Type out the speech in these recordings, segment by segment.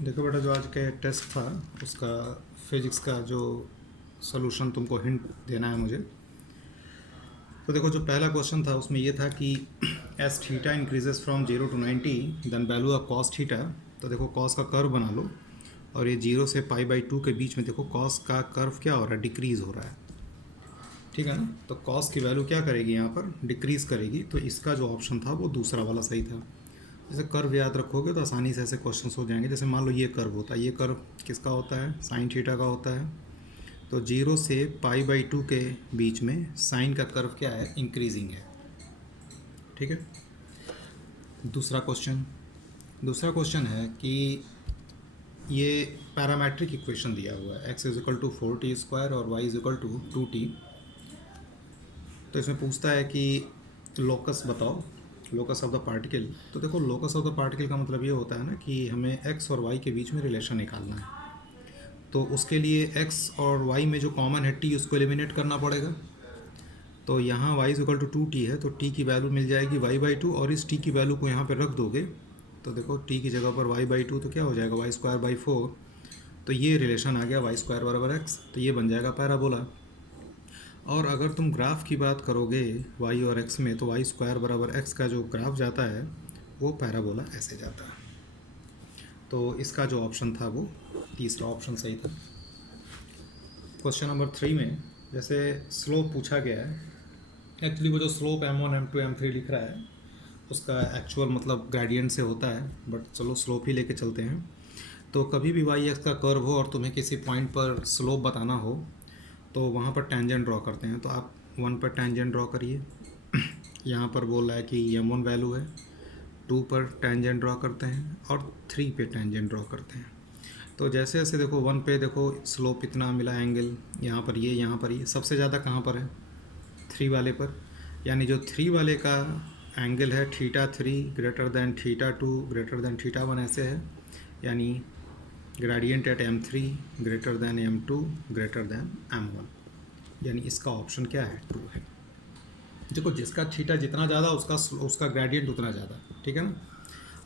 देखो बेटा, जो आज का टेस्ट था उसका फिजिक्स का जो सॉल्यूशन तुमको हिंट देना है मुझे। तो देखो, जो पहला क्वेश्चन था उसमें ये था कि as theta increases from 0 to 90 then value of cos theta. तो देखो, कॉस का कर्व बना लो और ये 0 से π/2 के बीच में देखो कॉस का कर्व क्या हो रहा है, डिक्रीज़ हो रहा है। ठीक है ना। तो कॉस की वैल्यू क्या करेगी, यहाँ पर डिक्रीज़ करेगी। तो इसका जो ऑप्शन था वो दूसरा वाला सही था। जैसे कर्व याद रखोगे तो आसानी से ऐसे क्वेश्चंस हो जाएंगे। जैसे मान लो ये कर्व होता है, ये कर्व किसका होता है, साइन थीटा का होता है। तो 0 से π/2 के बीच में साइन का कर्व क्या है, इंक्रीजिंग है। ठीक है। दूसरा क्वेश्चन है कि ये पैरामेट्रिक इक्वेशन दिया हुआ है, x = 4t² और y = 2t। तो इसमें पूछता है कि लोकस बताओ, लोकस ऑफ द पार्टिकल। तो देखो, लोकस ऑफ द पार्टिकल का मतलब ये होता है ना कि हमें x और y के बीच में रिलेशन निकालना है। तो उसके लिए x और y में जो कॉमन है t, उसको एलिमिनेट करना पड़ेगा। तो यहाँ y = 2t है, तो t की वैल्यू मिल जाएगी y/2, और इस t की वैल्यू को यहाँ पर रख दोगे तो देखो t की जगह पर y/2 तो क्या हो जाएगा, y²/4। तो ये रिलेशन आ गया y² = x, तो ये बन जाएगा पैराबोला। और अगर तुम ग्राफ की बात करोगे y और x में, तो y² = x का जो ग्राफ जाता है वो पैराबोला ऐसे जाता है। तो इसका जो ऑप्शन था वो तीसरा ऑप्शन सही था। क्वेश्चन नंबर 3 में जैसे स्लोप पूछा गया है, एक्चुअली वो जो स्लोप m1 m2 m3 लिख रहा है उसका एक्चुअल मतलब ग्रेडियंट से होता है, बट चलो स्लोप ही लेके चलते हैं। तो कभी भी y x का कर्व हो और तुम्हें किसी पॉइंट पर स्लोप बताना हो तो वहाँ पर टेंजेंट ड्रॉ करते हैं। तो आप 1 पर टेंजेंट ड्रॉ करिए। यहाँ पर बोल रहा है कि m1 वैल्यू है, 2 पर टेंजेंट ड्रॉ करते हैं और 3 पे टेंजेंट ड्रॉ करते हैं। तो जैसे जैसे देखो 1 पे देखो स्लोप इतना मिला एंगल, यहाँ पर ये, यहाँ पर ये, सबसे ज़्यादा कहाँ पर है, 3 वाले पर। यानी जो 3 वाले का एंगल है θ3 > θ2 > θ1 ऐसे है। यानी gradient eight m3 > m2 > m1। यानी इसका ऑप्शन क्या है, 2 है। देखो, जिसका थीटा जितना ज़्यादा उसका ग्रेडियंट उतना ज़्यादा, ठीक है ना।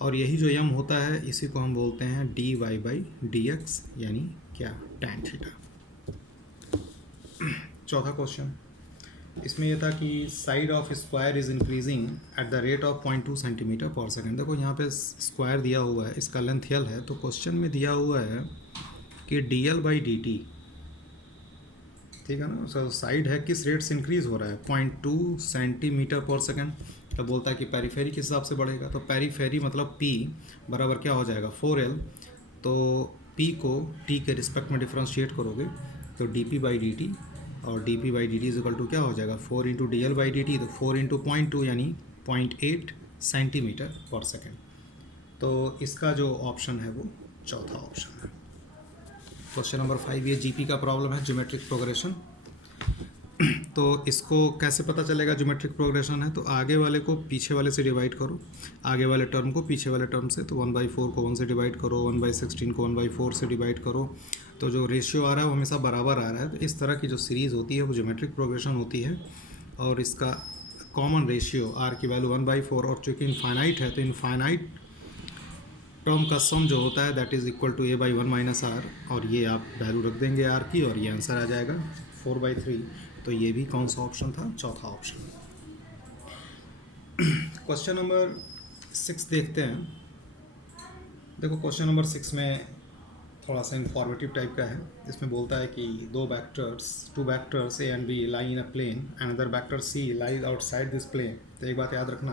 और यही जो m होता है इसी को हम बोलते हैं dy/dx, यानी क्या, tan थीटा। चौथा क्वेश्चन, इसमें यह था कि side of square is increasing at the rate of 0.2 cm/s। देखो, यहाँ पे स्क्वायर दिया हुआ है, इसका लेंथ l है। तो क्वेश्चन में दिया हुआ है कि dl/dt, ठीक है ना। सो साइड है किस रेट से इंक्रीज़ हो रहा है, 0.2 cm/s। तो बोलता है कि पेरीफेरी किस हिसाब से बढ़ेगा। तो पेरीफेरी मतलब p बराबर क्या हो जाएगा, 4l। तो p को t के रिस्पेक्ट में डिफ्रेंशिएट करोगे तो dp/dt, और dp/dt = क्या हो जाएगा, 4 × dl/dt। तो 4 × 0.2 यानी 0.8 cm/s। तो इसका जो ऑप्शन है वो चौथा ऑप्शन है। क्वेश्चन नंबर 5, ये जीपी का प्रॉब्लम है, ज्योमेट्रिक प्रोग्रेशन। तो इसको कैसे पता चलेगा ज्योमेट्रिक प्रोग्रेशन है, तो आगे वाले को पीछे वाले से डिवाइड करो, आगे वाले टर्म को पीछे वाले टर्म से। तो 1/4 को 1 से डिवाइड करो, 1/16 को 1/4 से डिवाइड करो। तो जो रेशियो आ रहा है वो हमेशा बराबर आ रहा है। तो इस तरह की जो सीरीज़ होती है वो ज्योमेट्रिक प्रोग्रेशन होती है। और इसका कॉमन रेशियो आर की वैल्यू 1/4, और चूँकि इनफाइनाइट है तो इनफाइनाइट टर्म का सम जो होता है that is equal to a/1 - r, और ये आप वैल्यू रख देंगे r की और ये आंसर आ जाएगा 4/3। तो ये भी कौन सा ऑप्शन था, चौथा ऑप्शन। क्वेश्चन नंबर 6 देखते हैं। देखो, क्वेश्चन नंबर 6 में थोड़ा सा इंफॉर्मेटिव टाइप का है। इसमें बोलता है कि two vectors a and b lie in a plane, another vector c lies outside this plane. तो एक बात याद रखना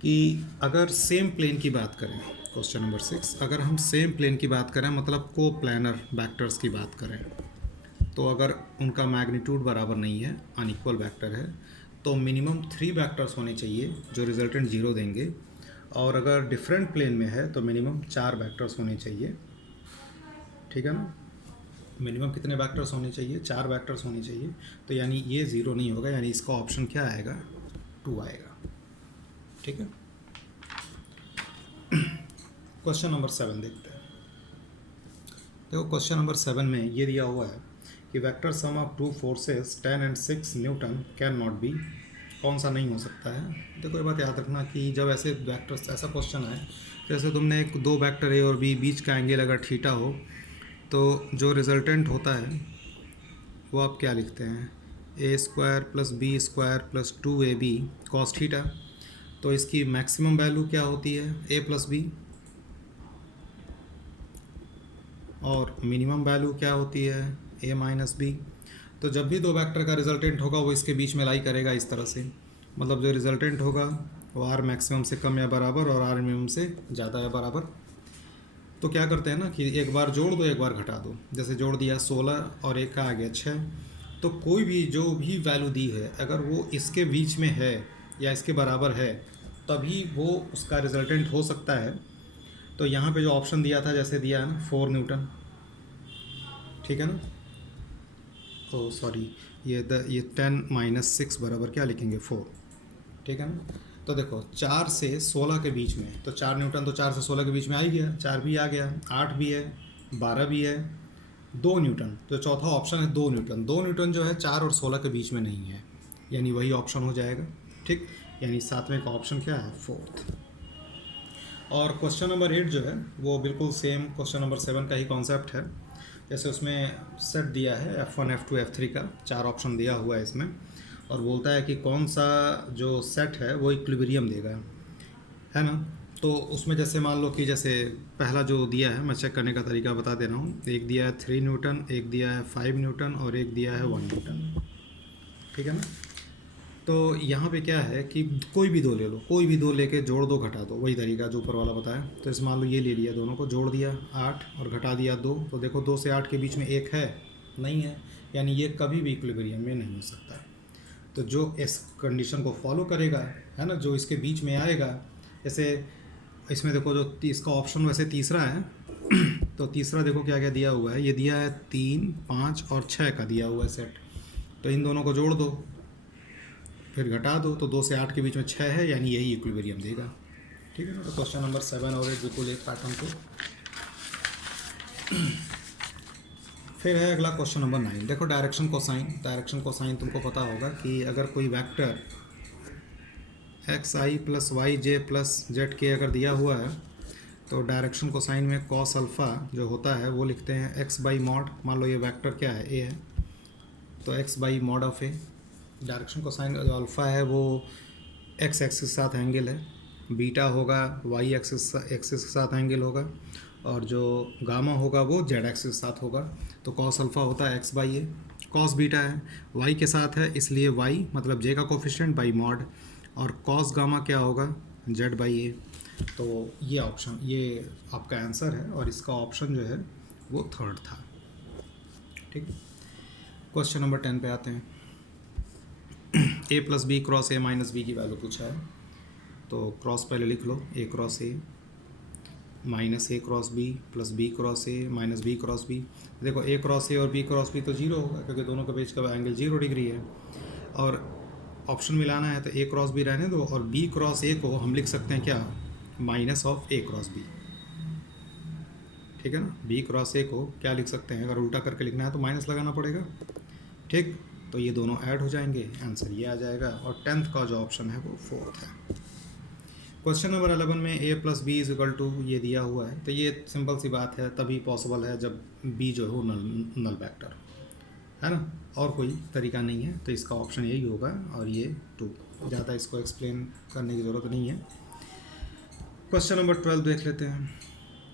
कि अगर सेम प्लेन की बात करें, क्वेश्चन नंबर 6, अगर हम सेम प्लेन की बात करें मतलब को प्लानर वेक्टर्स की बात करें, तो अगर उनका मैग्नीट्यूड बराबर नहीं है, अनइक्वल वेक्टर है, तो मिनिमम 3 वेक्टर्स होने चाहिए जो रिजल्टेंट 0 देंगे। और अगर डिफरेंट प्लेन में है तो मिनिमम 4 वेक्टर्स होने चाहिए, ठीक है ना। मिनिमम कितने वेक्टर्स होने चाहिए, 4 वेक्टर्स होने चाहिए। तो यानी ये 0 नहीं होगा, यानी इसका ऑप्शन क्या आएगा, 2 आएगा, ठीक है। क्वेश्चन नंबर 7 देखते हैं। देखो, क्वेश्चन नंबर 7 में ये दिया हुआ है कि vector sum of 2 forces 10 and 6 Newton can not be कौन सा नहीं हो सकता है। देखो ये बात याद रखना कि जब ऐसे वेक्टर्स ऐसा क्वेश्चन है, जैसे तुमने एक दो वेक्टर ए और बी, बीच का एंगल अगर थीटा हो, तो जो रिजल्टेंट होता है वो आप क्या लिखते हैं, A square plus B square plus 2ab cos theta. तो इसकी मैक्सिमम वैल्यू क्या होती है, ए प्लस बी, और मिनिमम वैल्यू क्या होती है, ए माइनस बी। तो जब भी दो वेक्टर का रिजल्टेंट होगा वो इसके बीच में लाई करेगा इस तरह से, मतलब जो रिजल्टेंट होगा वो आर मैक्सिमम से कम या बराबर और आर मिनिमम से ज़्यादा या बराबर। तो क्या करते हैं ना कि एक बार जोड़ दो एक बार घटा दो, जैसे जोड़ दिया 16 और एक का आ गया 6। तो कोई भी जो भी वैल्यू दी है अगर वो इसके बीच में है या इसके बराबर है तभी वो उसका रिजल्टेंट हो सकता है। तो यहाँ पे जो ऑप्शन दिया था, जैसे दिया है ना 4 न्यूटन, ठीक है ना, ओ सॉरी, ये 10 माइनस 6 बराबर क्या लिखेंगे 4, ठीक है ना। तो देखो 4 से 16 के बीच में, तो 4 न्यूटन तो 4 से 16 के बीच में आ ही गया, 4 भी आ गया, 8 भी है, 12 भी है, 2 न्यूटन। तो चौथा ऑप्शन है 2 न्यूटन। 2 न्यूटन जो है 4 और 16 के बीच में नहीं है, यानी वही ऑप्शन हो जाएगा, ठीक। यानी सातवें का ऑप्शन क्या है, 4th। और क्वेश्चन नंबर 8 जो है वो बिल्कुल सेम क्वेश्चन नंबर 7 का ही कॉन्सेप्ट है। जैसे उसमें सेट दिया है F1 F2 F3 का, 4 ऑप्शन दिया हुआ है इसमें, और बोलता है कि कौन सा जो सेट है वो इक्विलिब्रियम देगा, है ना। तो उसमें जैसे मान लो कि जैसे पहला जो दिया है, मैं चेक करने का तरीका बता दे रहा हूँ। एक दिया है 3 न्यूटन, एक दिया है 5 न्यूटन और एक दिया है 1 न्यूटन, ठीक है ना। तो यहाँ पे क्या है कि कोई भी दो ले लो, कोई भी दो लेके जोड़ दो घटा दो, वही तरीका जो ऊपर वाला बताया। तो इस मान लो ये ले लिया, दोनों को जोड़ दिया 8 और घटा दिया 2। तो देखो 2 से 8 के बीच में एक है, नहीं है, यानी ये कभी भी इक्विलिब्रियम में नहीं हो सकता। तो जो इस कंडीशन को फॉलो करेगा, है ना, जो इसके बीच में आएगा, जैसे इसमें देखो जो इसका ऑप्शन वैसे तीसरा है तो तीसरा देखो क्या क्या दिया हुआ है, ये दिया है 3, 5 और 6 का दिया हुआ है सेट। तो इन दोनों को जोड़ दो फिर घटा दो, तो 2 से 8 के बीच में 6 है, यानी यही इक्विलिब्रियम देगा, ठीक है ना। तो क्वेश्चन नंबर 7 और 8 बिल्कुल एक पैटर्न को। फिर है अगला क्वेश्चन नंबर 9। देखो डायरेक्शन कोसाइन। डायरेक्शन कोसाइन तुमको पता होगा कि अगर कोई वेक्टर एक्स आई प्लस वाई जे प्लस जेड के अगर दिया हुआ है, तो डायरेक्शन कोसाइन में कॉस अल्फ़ा जो होता है वो लिखते हैं एक्स बाई मॉड। मान लो ये वेक्टर क्या है, ए है, तो x by mod of A. Direction cosine जो अल्फ़ा है वो एक्स एक्सिस के साथ एंगल है, बीटा होगा वाई एक्सिस के साथ एंगल होगा, और जो गामा होगा वो जेड एक्सिस के साथ होगा। तो कॉस अल्फ़ा होता है x by A, cos beta है वाई के साथ है, इसलिए वाई मतलब जे का कोफिशिएंट बाई मॉड, और कॉस गामा क्या होगा, जेड बाई ए। तो ये ऑप्शन, ये आपका आंसर है, और इसका ऑप्शन जो है वो 3rd था, ठीक। क्वेश्चन नंबर 10 पे आते हैं। A plus B cross A minus B की वैल्यू पूछा है, तो क्रॉस पहले लिख लो, A cross A minus A cross B plus B cross A minus B cross B. देखो ए क्रॉस ए और बी क्रॉस बी तो 0 होगा, क्योंकि दोनों के बीच का एंगल 0 डिग्री है, और ऑप्शन मिलाना है तो ए क्रॉस बी रहने दो, और बी क्रॉस ए को हम लिख सकते हैं क्या, minus of A cross B, ठीक है ना। बी क्रॉस ए को क्या लिख सकते हैं, अगर उल्टा करके लिखना है तो माइनस लगाना पड़ेगा, ठीक। तो ये दोनों ऐड हो जाएंगे, आंसर ये आ जाएगा, और 10th का जो ऑप्शन है वो 4th है। क्वेश्चन नंबर 11 में A plus B is equal to ये दिया हुआ है, तो ये सिंपल सी बात है, तभी पॉसिबल है जब बी जो है वो नल वेक्टर है ना, और कोई तरीका नहीं है। तो इसका ऑप्शन यही होगा, और ये 2, ज़्यादा इसको एक्सप्लेन करने की ज़रूरत नहीं है। क्वेश्चन नंबर 12 देख लेते हैं।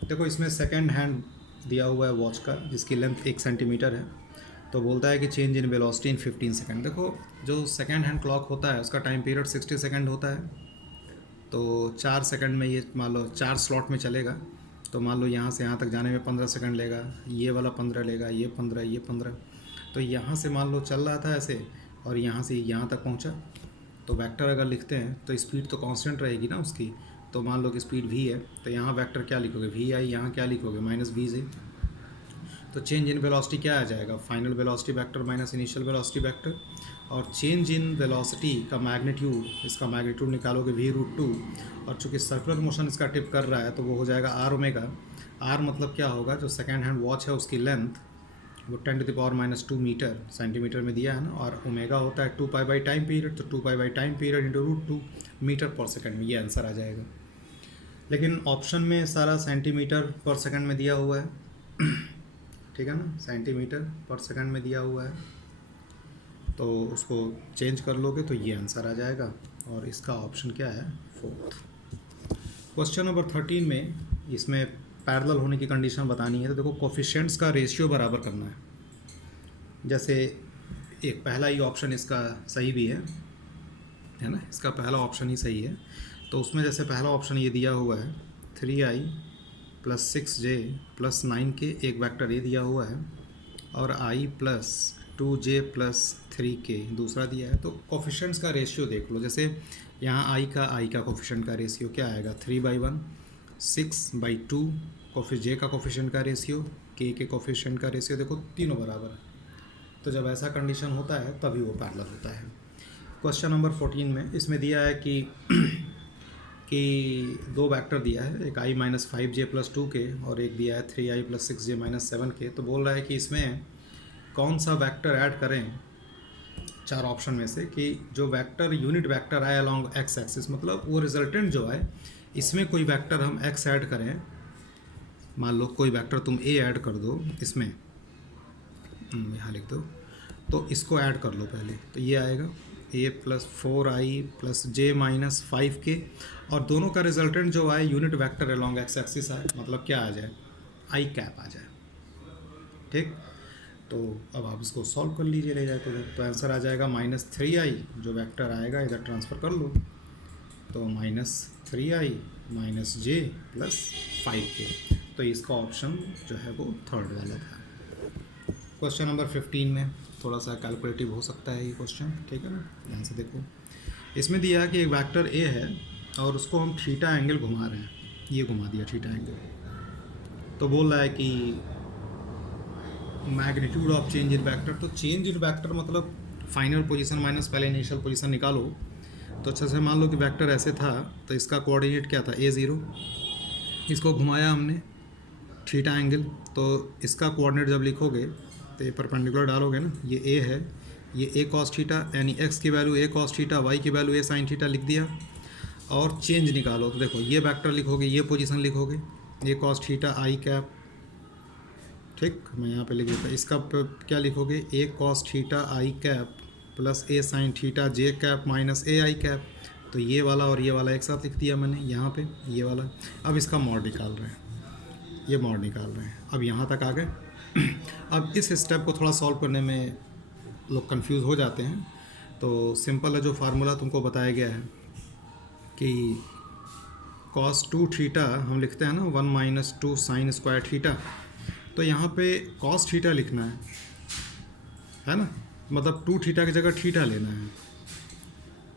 देखो इसमें सेकेंड हैंड दिया हुआ है वॉच का, जिसकी लेंथ 1 सेंटीमीटर है। तो बोलता है कि change in velocity in 15 second. देखो जो सेकेंड हैंड क्लॉक होता है उसका टाइम पीरियड 60 सेकंड होता है, तो 4 सेकंड में ये मान लो 4 स्लॉट में चलेगा, तो मान लो यहाँ से यहाँ तक जाने में 15 सेकंड लेगा, ये वाला 15 लेगा, ये 15, ये 15। तो यहाँ से मान लो चल रहा था ऐसे, और यहाँ से यहाँ तक पहुँचा, तो वेक्टर अगर लिखते हैं तो स्पीड तो कांस्टेंट रहेगी ना उसकी। तो मान लो कि स्पीड v है, तो यहाँ वेक्टर क्या लिखोगे, vi, यहाँ क्या लिखोगे, माइनस v से। तो चेंज इन वेलोसिटी क्या आ जाएगा, final velocity vector minus initial velocity vector, और चेंज इन वेलोसिटी का मैग्नीट्यूड, इसका मैग्नीट्यूड निकालोगे v√2, और चूँकि सर्कुलर मोशन इसका टिप कर रहा है तो वो हो जाएगा r ओमेगा। r मतलब क्या होगा, जो सेकेंड हैंड वॉच है उसकी लेंथ वो 10⁻⁻² मीटर सेंटीमीटर में दिया है ना, और ओमेगा होता है 2 पाई बाई टाइम पीरियड, तो 2 pi by time period into √2 metre पर सेकंड में ये आंसर आ जाएगा। लेकिन ऑप्शन में सारा सेंटीमीटर पर सेकंड में दिया हुआ है, ठीक है ना, सेंटीमीटर पर सेकंड में दिया हुआ है, तो उसको चेंज कर लोगे तो ये आंसर आ जाएगा, और इसका ऑप्शन क्या है, 4th। क्वेश्चन नंबर 13 में इसमें पैरेलल होने की कंडीशन बतानी है। तो देखो कोफिशिएंट्स का रेशियो बराबर करना है। जैसे एक पहला ही ऑप्शन इसका सही भी है ना, इसका पहला ऑप्शन ही सही है। तो उसमें जैसे पहला ऑप्शन ये दिया हुआ है 3i + 6j + 9k, एक वेक्टर ये दिया हुआ है, और i + 2j + 3k दूसरा दिया है। तो कोफिशिएंट्स का रेशियो देख लो। जैसे यहाँ i का कोफिशिएंट का रेशियो क्या आएगा, 3/1, 6/2, j का कोफिशिएंट का रेशियो, k के कोफिशिएंट का रेशियो, देखो तीनों बराबर है। तो जब ऐसा कंडीशन होता है तभी वो पैरेलल होता है। क्वेश्चन नंबर 14 में इसमें दिया है कि दो वेक्टर दिया है, एक i - 5j + 2k और एक दिया है 3i + 6j - 7k। तो बोल रहा है कि इसमें कौन सा वेक्टर ऐड करें चार ऑप्शन में से, कि जो वेक्टर यूनिट वेक्टर आए अलॉन्ग एक्स एक्सिस, मतलब वो रिजल्टेंट जो है इसमें कोई वेक्टर हम x ऐड करें। मान लो कोई वेक्टर तुम a ऐड कर दो इसमें, यहाँ लिख दो, तो इसको ऐड कर लो पहले, तो ये आएगा a + 4i + j - 5k, और दोनों का रिजल्टेंट जो आए unit vector along x axis आए, मतलब क्या आ जाए, i कैप आ जाए। ठीक, तो अब आप इसको सॉल्व कर लीजिए ले जाकर, तो आंसर आ जाएगा -3i, जो वेक्टर आएगा इधर ट्रांसफ़र कर लो, तो -3i - j + 5k। तो इसका ऑप्शन जो है वो 3rd वाला था। क्वेश्चन नंबर 15 में थोड़ा सा कैलकुलेटिव हो सकता है ये क्वेश्चन, ठीक है ना। ध्यान से देखो, इसमें दिया कि एक वेक्टर a है और उसको हम थीटा एंगल घुमा रहे हैं, ये घुमा दिया थीटा एंगल। तो बोल रहा है कि magnitude of change in vector, तो चेंज इन वेक्टर मतलब फाइनल पोजीशन माइनस पहले इनिशियल पोजीशन निकालो। तो अच्छा से मान लो कि वेक्टर ऐसे था, तो इसका कोऑर्डिनेट क्या था, a0, इसको घुमाया हमने थीटा एंगल, तो इसका कोऑर्डिनेट जब लिखोगे तो ये परपेंडिकुलर डालोगे ना, ये a है, ये a cos थीटा, यानी x की value a cos theta, y की वैल्यू a sin थीटा लिख दिया, और चेंज निकालो। तो देखो ये वेक्टर लिखोगे, ये पोजीशन लिखोगे, a cos theta i cap, ठीक, मैं यहाँ पे लिख देता, इसका क्या लिखोगे, a cos theta i cap + a sin theta j cap - a i cap. तो ये वाला और ये वाला एक साथ लिख दिया मैंने यहाँ पे, ये वाला। अब इसका मॉड निकाल रहे हैं, ये मॉड निकाल रहे हैं। अब यहाँ तक आ गए। अब इस स्टेप को थोड़ा सॉल्व करने में लोग कंफ्यूज हो जाते हैं। तो सिंपल है, जो फार्मूला तुमको बताया गया है कि cos 2 थीटा हम लिखते हैं ना 1 - 2 sin स्क्वायर थीटा, तो यहाँ पे cos थीटा लिखना है ना, मतलब 2 थीटा की जगह थीटा लेना है।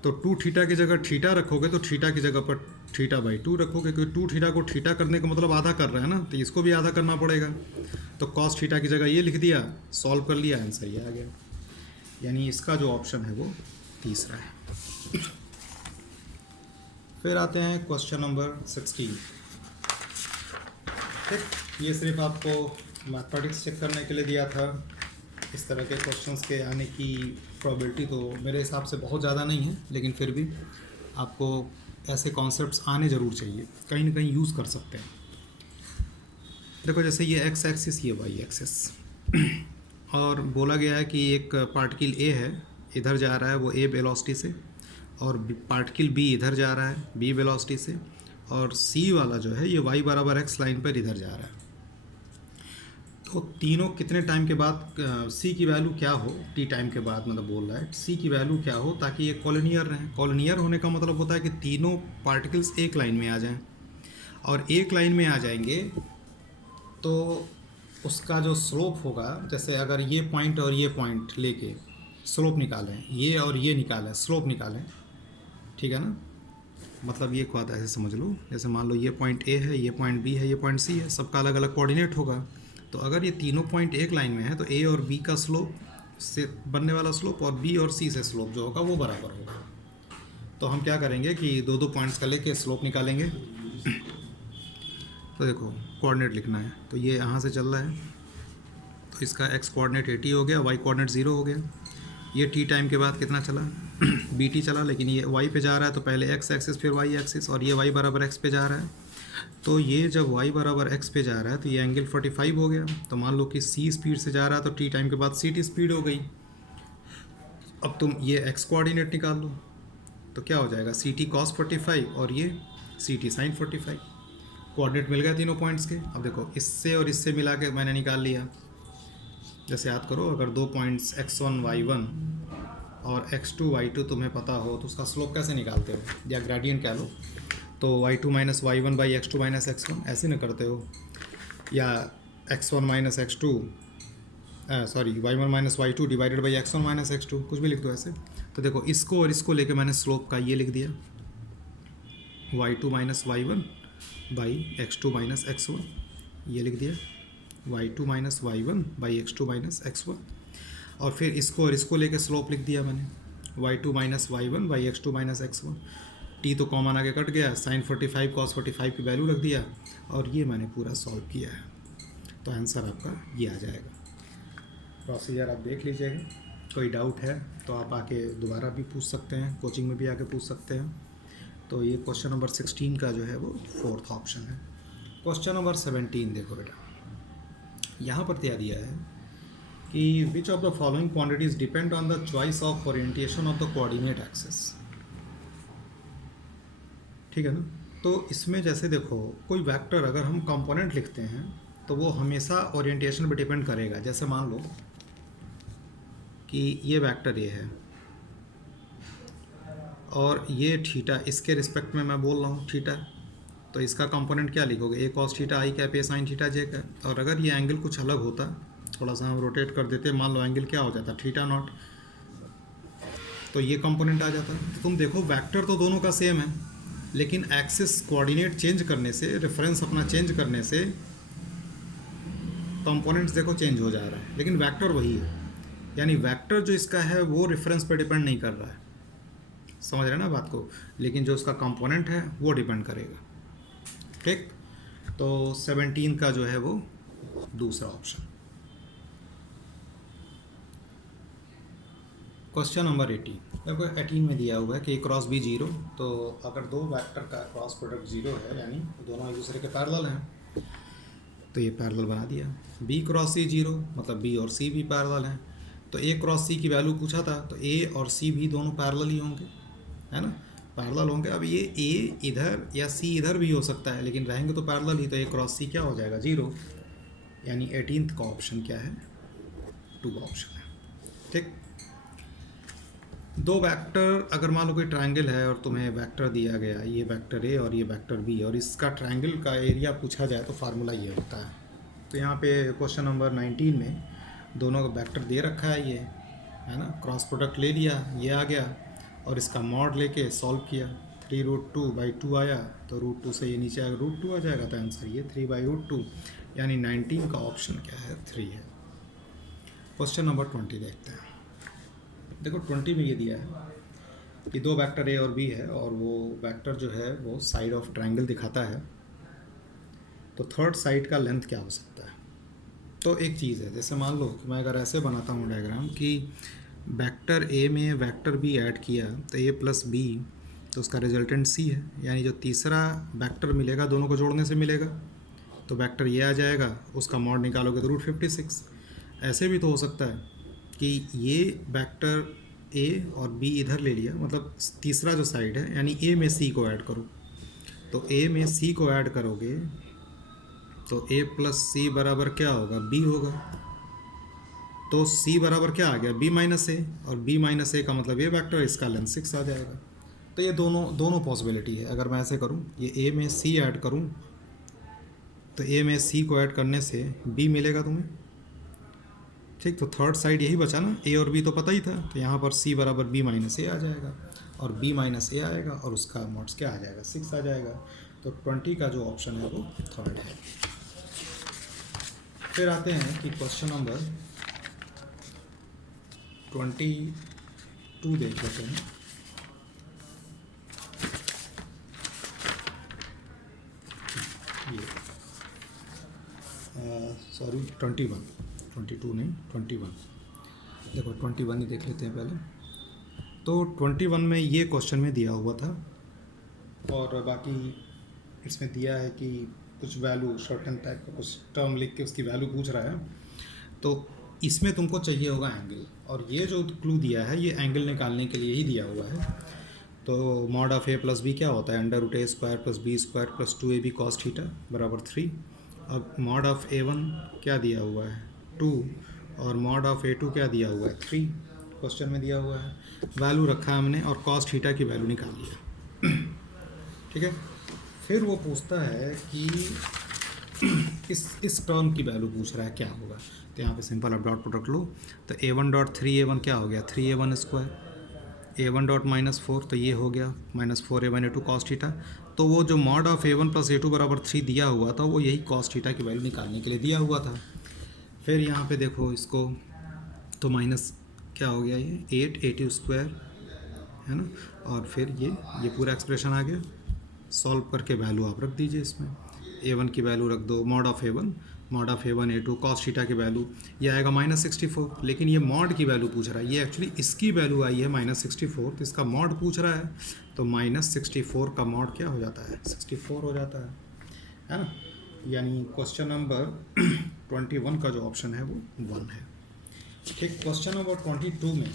तो 2 थीटा की जगह थीटा रखोगे तो थीटा की जगह पर θ/2 रखोगे, क्योंकि 2 थीटा को थीटा करने का मतलब आधा कर रहा है ना, तो इसको भी आधा करना पड़ेगा। तो cos थीटा की जगह ये लिख दिया, सॉल्व कर लिया, आंसर ये आ गया। यानी इसका जो ऑप्शन है वो तीसरा है। फिर आते हैं क्वेश्चन नंबर 16। ठीक, ये सिर्फ आपको मैथमेटिक्स चेक करने के लिए दिया था। इस तरह के क्वेश्चंस के आने की प्रोबेबिलिटी तो मेरे हिसाब से बहुत ज़्यादा नहीं है, लेकिन फिर भी आपको ऐसे कॉन्सेप्ट्स आने ज़रूर चाहिए, कहीं ना कहीं यूज़ कर सकते हैं। देखो जैसे ये एक्स एक्सिस, ये वाई एक्सिस, और बोला गया है कि एक पार्टिकल ए है, इधर जा रहा है वो ए वेलोसिटी से, और पार्टिकल बी इधर जा रहा है बी वेलोसिटी से, और सी वाला जो है ये वाई बराबर एक्स लाइन पर इधर जा रहा है। तो तीनों कितने टाइम के बाद सी की वैल्यू क्या हो, टी टाइम के बाद, मतलब बोल रहा है सी की वैल्यू क्या हो ताकि ये कॉलिनियर रहें। कॉलिनियर होने का मतलब होता है कि तीनों पार्टिकल्स एक लाइन में आ जाएं, और एक लाइन में आ जाएंगे तो उसका जो स्लोप होगा, जैसे अगर ये पॉइंट और ये पॉइंट लेके स्लोप निकालें, ये और ये निकालें, स्लोप निकालें, ठीक है ना, मतलब ये बात ऐसे समझ लो, जैसे मान लो ये पॉइंट ए है, ये पॉइंट बी है, ये पॉइंट सी है, सबका अलग अलग कोऑर्डिनेट होगा। तो अगर ये तीनों पॉइंट एक लाइन में है तो ए और बी का स्लोप से बनने वाला स्लोप और बी और सी से स्लोप जो होगा वो बराबर होगा। तो हम क्या करेंगे कि दो दो पॉइंट्स का लेके स्लोप निकालेंगे। तो देखो कोऑर्डिनेट लिखना है, तो ये यहाँ से चल रहा है, तो इसका एक्स कोऑर्डिनेट 80 हो गया, वाई कोऑर्डिनेट 0 हो गया। ये टी टाइम के बाद कितना चला बी टी चला, लेकिन ये वाई पे जा रहा है तो पहले एक्स एक्सिस फिर वाई एक्सिस, और ये वाई बराबर एक्स पे जा रहा है। तो ये जब वाई बराबर एक्स पे जा रहा है तो ये एंगल 45 हो गया। तो मान लो कि सी स्पीड से जा रहा है तो टी टाइम के बाद सी टी स्पीड हो गई। अब तुम ये एक्स कोऑर्डिनेट निकाल लो तो क्या हो जाएगा, सी टी कॉस 45 और ये सी टी साइन 45। कोऑर्डिनेट मिल गया तीनों पॉइंट्स के। अब देखो इससे और इससे मिला के मैंने निकाल लिया। जैसे याद करो, अगर दो पॉइंट्स x1 y1 और x2 y2 तुम्हें पता हो तो उसका स्लोप कैसे निकालते हो, या ग्रेडियंट कह लो, तो y2 minus y1 by x2 minus x1 ऐसे ना करते हो, या x1 minus x2 sorry y1 minus y2 divided by x1 minus x2, कुछ भी लिख दो ऐसे। तो देखो इसको और इसको लेके मैंने स्लोप का ये लिख दिया, y2 minus y1 by x2 minus x1, ये लिख दिया y2 minus y1 by x2 minus x1। और फिर इसको और इसको लेके स्लोप लिख दिया मैंने, y2 minus y1 by x2 minus x1। T तो कॉमन आगे कट गया, साइन 45 कॉस 45 की वैल्यू रख दिया, और ये मैंने पूरा सॉल्व किया है। तो आंसर आपका ये आ जाएगा। प्रोसीजर आप देख लीजिएगा, कोई डाउट है तो आप आके दोबारा भी पूछ सकते हैं, कोचिंग में भी आके पूछ सकते हैं। तो ये क्वेश्चन नंबर 16 का जो है वो 4th ऑप्शन है। क्वेश्चन नंबर 17 देखो बेटा, यहाँ पर क्या दिया है कि which of the following quantities depend on the choice of orientation of the coordinate axis. ठीक है ना। तो इसमें जैसे देखो, कोई वेक्टर अगर हम कंपोनेंट लिखते हैं तो वो हमेशा ओरिएंटेशन पे डिपेंड करेगा। जैसे मान लो कि ये वेक्टर ये है और ये थीटा, इसके रिस्पेक्ट में मैं बोल रहा हूँ थीटा, तो इसका कंपोनेंट क्या लिखोगे, A cos theta I cap A sine theta J cap. और अगर ये एंगल कुछ अलग होता, थोड़ा सा हम रोटेट कर देते, मान लो एंगल क्या हो जाता थीटा नॉट, तो ये कंपोनेंट आ जाता। तो तुम देखो वेक्टर तो दोनों का सेम है, लेकिन एक्सिस कोऑर्डिनेट चेंज करने से, रेफरेंस अपना चेंज करने से कंपोनेंट्स देखो चेंज हो जा रहा है, लेकिन वेक्टर वही है। यानी वेक्टर जो इसका है वो रेफरेंस पे डिपेंड नहीं कर रहा है, समझ रहे हैं ना बात को, लेकिन जो उसका कंपोनेंट है वो डिपेंड करेगा। ठीक, तो 17 का जो है वो दूसरा ऑप्शन। क्वेश्चन नंबर 18 देखो, 18 में दिया हुआ है कि क्रॉस बी 0, तो अगर दो वेक्टर का क्रॉस प्रोडक्ट 0 है, यानी दोनों एक दूसरे के पैरेलल हैं, तो ये पैरेलल बना दिया। बी क्रॉस सी 0 मतलब बी और सी भी पैरेलल हैं, तो ए क्रॉस सी की वैल्यू पूछा था, तो ए और सी भी दोनों पैरेलल ही होंगे, है ना, पैरेलल होंगे। अब ये ए इधर या सी इधर भी हो सकता है, लेकिन रहेंगे तो पैरेलल ही, तो ए क्रॉस सी क्या हो जाएगा 0, यानी 18th का ऑप्शन क्या है, 2 ऑप्शन है। ठीक, दो वेक्टर, अगर मान लो कोई ट्रायंगल है और तुम्हें वेक्टर दिया गया, ये वेक्टर ए और ये वेक्टर बी, और इसका ट्रायंगल का एरिया पूछा जाए तो फार्मूला ये होता है। तो यहाँ पे क्वेश्चन नंबर 19 में दोनों का वेक्टर दे रखा है, ये है ना, क्रॉस प्रोडक्ट ले लिया, ये आ गया, और इसका मॉड लेके सॉल्व किया, 3√2/2 आया, तो √2 से ये नीचे आएगा, √2 आ जाएगा, तो आंसर ये 3/√2, यानी 19 का ऑप्शन क्या है, 3 है। क्वेश्चन नंबर 20 देखते हैं। देखो 20 में ये दिया है कि दो वेक्टर ए और बी है, और वो वेक्टर जो है वो साइड ऑफ ट्रायंगल दिखाता है, तो थर्ड साइड का लेंथ क्या हो सकता है। तो एक चीज़ है, जैसे मान लो कि मैं अगर ऐसे बनाता हूँ डायग्राम कि वेक्टर ए में वेक्टर बी ऐड किया तो ए प्लस बी, तो उसका रिजल्टेंट सी है, यानी जो तीसरा वेक्टर मिलेगा दोनों को जोड़ने से मिलेगा, तो वेक्टर ये आ जाएगा, उसका मॉड निकालोगे तो √56। ऐसे भी तो हो सकता है कि ये वेक्टर ए और बी इधर ले लिया, मतलब तीसरा जो साइड है, यानी ए में सी को ऐड करो, तो ए में सी को ऐड करोगे तो ए प्लस सी बराबर क्या होगा, बी होगा, तो सी बराबर क्या आ गया, बी माइनस ए, और बी माइनस ए का मतलब ये वेक्टर, इसका लेंथ 6 आ जाएगा। तो ये दोनों पॉसिबिलिटी है। अगर मैं ऐसे करूँ, ये ए में सी ऐड करूँ, तो ए में सी को ऐड करने से बी मिलेगा तुम्हें, ठीक, तो थर्ड साइड यही बचा ना, ए और बी तो पता ही था, तो यहाँ पर सी बराबर बी माइनस ए आ जाएगा, और बी माइनस ए आएगा, और उसका मॉड्स क्या आ जाएगा, 6 आ जाएगा। तो 20 का जो ऑप्शन है वो थर्ड है। फिर आते हैं कि क्वेश्चन नंबर 22 देख लेते हैं। सॉरी 21 22 नहीं 21, देखो 21 ही देख लेते हैं पहले। तो 21 में ये क्वेश्चन में दिया हुआ था, और बाकी इसमें दिया है कि कुछ वैल्यू शॉर्टन टाइप का कुछ टर्म लिख के उसकी वैल्यू पूछ रहा है। तो इसमें तुमको चाहिए होगा एंगल, और ये जो क्लू दिया है ये एंगल निकालने के लिए ही दिया हुआ है। तो mod of A plus B क्या होता है, under root A square plus B square plus 2ab cos theta बराबर 3। अब मॉड ऑफ A1 क्या दिया हुआ है 2, और मॉड ऑफ A2 क्या दिया हुआ है 3, क्वेश्चन में दिया हुआ है। वैल्यू रखा हमने और कॉस थीटा की वैल्यू निकाल लिया। ठीक है, फिर वो पूछता है कि इस टर्म की वैल्यू पूछ रहा है क्या होगा। तो यहाँ पे सिंपल आप डॉट प्रोडक्ट लो, तो A1 डॉट 3A1 क्या हो गया 3A1 स्क्वायर, A1 डॉट -4 तो ये हो गया -4A1 A2 कॉस थीटा। तो वो जो mod of A1 plus A2 बराबर 3 दिया हुआ था वो यही कॉस थीटा की वैल्यू निकालने के लिए दिया हुआ था। फिर यहाँ पे देखो इसको, तो माइनस क्या हो गया ये 8A2 स्क्वायर है ना, और फिर ये पूरा एक्सप्रेशन आ गया। सॉल्व करके वैल्यू आप रख दीजिए इसमें, A1 की वैल्यू रख दो, mod of A1 A2 cos theta की वैल्यू ये आएगा -64। लेकिन ये मॉड की वैल्यू पूछ रहा है, ये एक्चुअली इसकी वैल्यू आई है -64, तो इसका मॉड पूछ रहा है। तो -64 का मॉड क्या हो जाता है 64 हो जाता है ना। यानी क्वेश्चन नंबर 21 का जो ऑप्शन है वो 1 है। ठीक, क्वेश्चन नंबर 22 में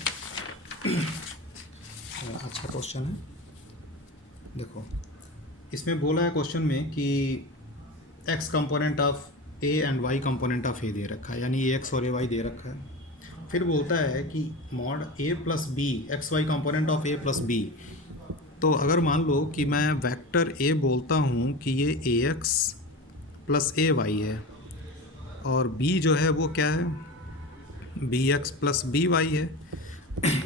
अच्छा क्वेश्चन है। देखो इसमें बोला है क्वेश्चन में कि x component of a and y component of a दे रखा है, यानी ax और ay दे रखा है। फिर बोलता है कि mod a plus B X Y component of a plus B. तो अगर मान लो कि मैं वेक्टर a बोलता हूँ कि ये ax प्लस ay है, और b जो है वो क्या है bx प्लस by है,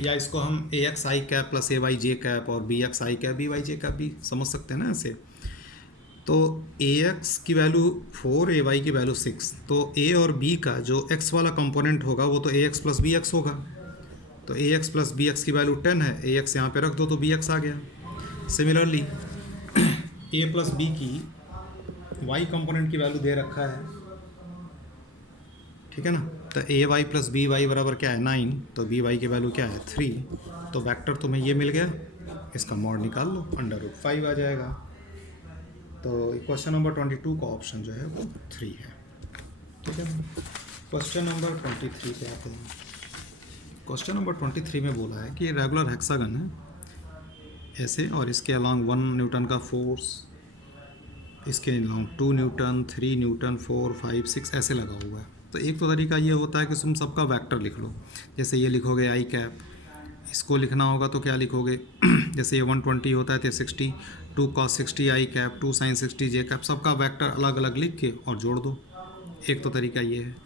या इसको हम ax i cap plus ay j cap और bx i cap by j cap भी समझ सकते हैं ना ऐसे। तो ax की वैल्यू 4, ay की वैल्यू 6, तो a और b का जो x वाला कंपोनेंट होगा वो तो ax प्लस bx होगा। तो ax प्लस bx की वैल्यू 10 है, ax यहाँ पे रख दो तो bx आ गया। सिमिलरली a प्लस b की y कंपोनेंट की वैल्यू दे रखा है, ठीक है ना। तो ay प्लस बी वाई बराबर क्या है 9, तो बी वाई की वैल्यू क्या है 3। तो वेक्टर तुम्हें ये मिल गया, इसका मॉड निकाल लो, √5 आ जाएगा। तो क्वेश्चन नंबर 22 का ऑप्शन जो है वो 3 है। ठीक है, क्वेश्चन नंबर 23 पे आते हैं। क्वेश्चन नंबर 23 में बोला है कि रेगुलर हेक्सागन है ऐसे, और इसके अलॉन्ग 1 न्यूटन का फोर्स, इसके अलॉन्ग 2 न्यूटन 3 न्यूटन 4 5 6 ऐसे लगा हुआ है। तो एक तो तरीका ये होता है कि तुम सबका वेक्टर लिख लो, जैसे ये लिखोगे आई कैप, इसको लिखना होगा तो क्या लिखोगे जैसे ये 120 होता है तो 60, 2 cos 60 आई कैप 2 sin 60 जे कैप, सबका वेक्टर अलग अलग लिख के और जोड़ दो। एक तो तरीका ये है।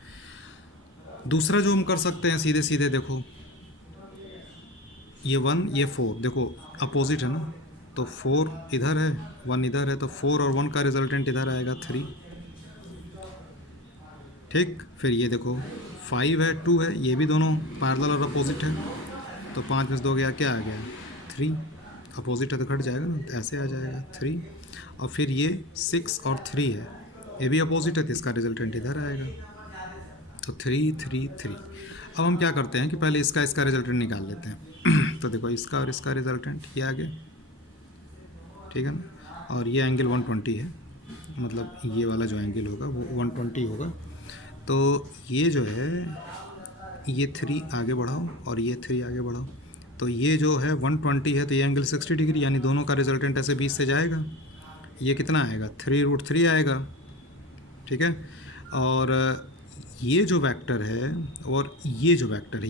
दूसरा जो हम कर सकते हैं सीधे सीधे, देखो ये 1 ये 4, देखो अपोजिट है ना, तो 4 इधर है 1 इधर है, तो 4 और 1 का रिजल्टेंट इधर आएगा 3। ठीक, फिर ये देखो 5 है 2 है, ये भी दोनों पैरेलल और अपोजिट है, तो 5 में से 2 गया क्या आ गया 3, अपोजिट है तो घट जाएगा ना, तो ऐसे आ जाएगा 3। और फिर ये 6 और 3 है, ये भी अपोजिट है तो इसका रिजल्टेंट इधर आएगा, तो 3 3 3। अब हम क्या करते हैं कि पहले इसका रिजल्टेंट निकाल लेते हैं। तो देखो इसका और इसका रिजल्टेंट ये आ गया, ठीक है ना, और ये एंगल 120 है, मतलब ये वाला जो एंगल होगा वो 120 होगा। तो ये जो है ये 3 आगे बढ़ाओ और ये 3 आगे बढ़ाओ, तो ये जो है 120 है तो ये एंगल 60 डिग्री, यानी दोनों का रिजल्टेंट ऐसे 20 से जाएगा। ये कितना आएगा 3√3 आएगा, ठीक है। और ये जो वेक्टर है और ये जो वेक्टर है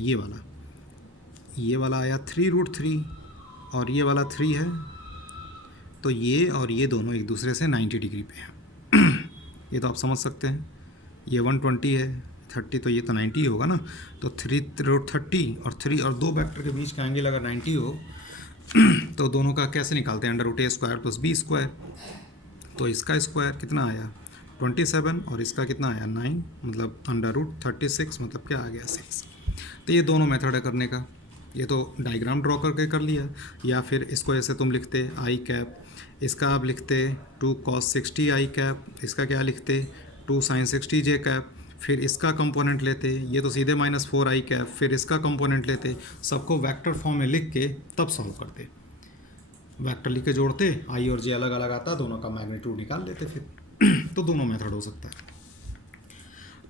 ये वाला आया 3√3 और ये वाला 3 है, तो ये और ये दोनों एक दूसरे से 90 डिग्री पे हैं। ये तो आप समझ सकते हैं, ये 120 है 30, तो ये तो 90 ही होगा ना। तो 3√30 और 3 और 2 वेक्टर के बीच का एंगल अगर 90 हो तो दोनों का कैसे निकालते हैं, √a square plus b square. तो इसका स्क्वायर कितना आया 27 और इसका कितना आया 9, मतलब √36 मतलब क्या आ गया 6। तो ये दोनों मेथड है करने का, ये तो डायग्राम ड्रॉ करके कर लिया, या फिर इसको ऐसे तुम लिखते आई कैप, इसका आप लिखते 2 cos 60 आई कैप, इसका क्या लिखते 2 sin 60 जे कैप, फिर इसका कंपोनेंट लेते, ये तो सीधे -4i, फिर इसका कंपोनेंट लेते, सबको वेक्टर फॉर्म में लिख के तब सॉल्व करते। वेक्टर लिख के जोड़ते, आई और जे अलग अलग आता, दोनों का मैग्नीट्यूड निकाल लेते फिर। तो दोनों मेथड हो सकता है।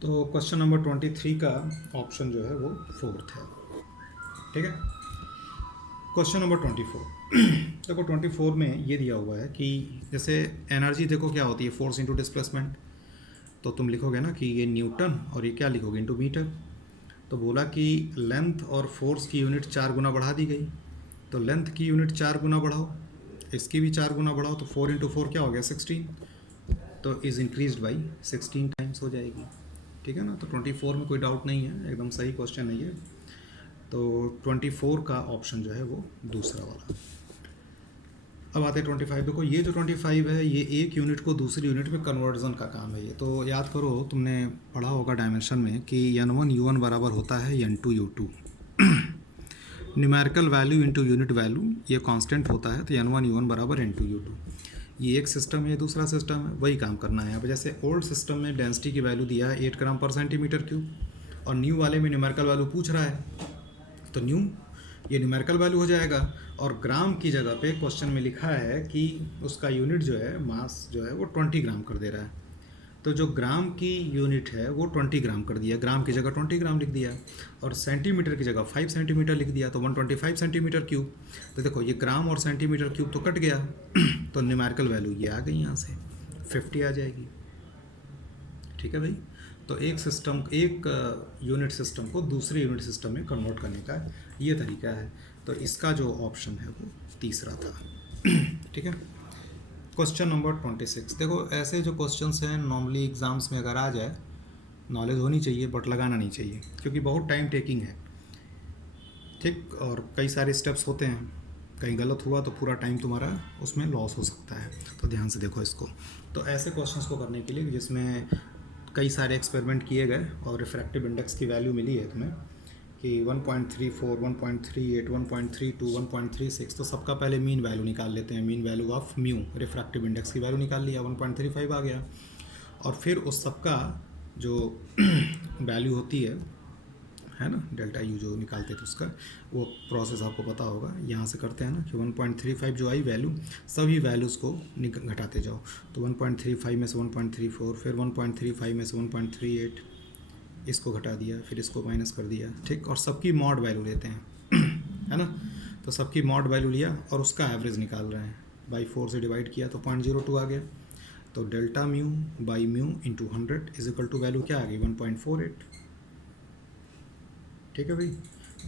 तो क्वेश्चन नंबर 23 का ऑप्शन जो है वो 4th है। ठीक है। क्वेश्चन नंबर 24 देखो 24 में ये दिया हुआ है कि जैसे एनर्जी देखो क्या होती है, फोर्स इंटू डिस्प्लेसमेंट। तो तुम लिखोगे ना कि ये न्यूटन, और ये क्या लिखोगे, इंटू मीटर। तो बोला कि लेंथ और फोर्स की यूनिट 4 गुना बढ़ा दी गई। तो लेंथ की यूनिट 4 गुना बढ़ाओ, इसकी भी 4 गुना बढ़ाओ, तो 4 इंटू 4 क्या हो गया, 16। तो इज़ इंक्रीज बाई 16 टाइम्स हो जाएगी। ठीक है ना। तो 24 में कोई डाउट नहीं है, एकदम सही क्वेश्चन है ये। तो 24 का ऑप्शन जो है वो दूसरा वाला। अब आते हैं 25। देखो ये जो 25 है, ये एक यूनिट को दूसरी यूनिट में कन्वर्जन का काम है ये। तो याद करो, तुमने पढ़ा होगा डायमेंशन में कि n1 u1 बराबर होता है n2 u2। Numerical value into unit value ये कांस्टेंट होता है, तो n1 u1 बराबर n2 u2। ये एक सिस्टम है, दूसरा सिस्टम है, वही काम करना है। अब जैसे ओल्ड सिस्टम में डेंसिटी की वैल्यू दिया है 8 ग्राम पर सेंटीमीटर क्यूब, और न्यू वाले में न्यूमेरिकल वैल्यू पूछ रहा है, तो न्यू ये न्यूमेरिकल वैल्यू हो जाएगा। और ग्राम की जगह पे क्वेश्चन में लिखा है कि उसका यूनिट जो है, मास जो है वो 20 ग्राम कर दे रहा है। तो जो ग्राम की यूनिट है वो 20 ग्राम कर दिया, ग्राम की जगह 20 ग्राम लिख दिया, और सेंटीमीटर की जगह 5 सेंटीमीटर लिख दिया, तो 125 सेंटीमीटर क्यूब। तो देखो ये ग्राम और सेंटीमीटर क्यूब तो कट गया, तो न्यूमेरिकल वैल्यू ये आ गई, यहाँ से 50 आ जाएगी। ठीक है भाई। तो एक सिस्टम, एक यूनिट सिस्टम को दूसरे यूनिट सिस्टम में कन्वर्ट करने का ये तरीका है। तो इसका जो ऑप्शन है वो तीसरा था। ठीक है। Question number 26। देखो ऐसे जो क्वेश्चंस हैं नॉर्मली एग्ज़ाम्स में अगर आ जाए, नॉलेज होनी चाहिए बट लगाना नहीं चाहिए, क्योंकि बहुत टाइम टेकिंग है। ठीक। और कई सारे स्टेप्स होते हैं, कहीं गलत हुआ तो पूरा टाइम तुम्हारा उसमें लॉस हो सकता है। तो ध्यान से देखो इसको। तो ऐसे क्वेश्चंस को करने के लिए जिसमें कई सारे एक्सपेरिमेंट किए गए और रिफ्रैक्टिव इंडेक्स की वैल्यू मिली है तुम्हें कि 1.34, 1.38, 1.32, 1.36, तो सबका पहले मीन वैल्यू निकाल लेते हैं। Mean value of mu, refractive index की वैल्यू निकाल लिया, 1.35 आ गया। और फिर उस सबका जो वैल्यू होती है ना, डेल्टा यू जो निकालते थे उसका, वो प्रोसेस आपको पता होगा। यहाँ से करते हैं ना कि 1.35 जो आई वैल्यू, सभी वैल्यूज़ को घटाते जाओ। तो 1.35 में से 1.34, फिर 1.35 में से 1.38, इसको घटा दिया, फिर इसको माइनस कर दिया। ठीक। और सबकी मॉड वैल्यू लेते हैं है ना। तो सबकी मॉड वैल्यू लिया और उसका एवरेज निकाल रहे हैं, बाई 4 से डिवाइड किया तो 0.02 आ गया। तो delta mu by mu into 100 is equal to value क्या आ गई, 1.48। ठीक है भाई।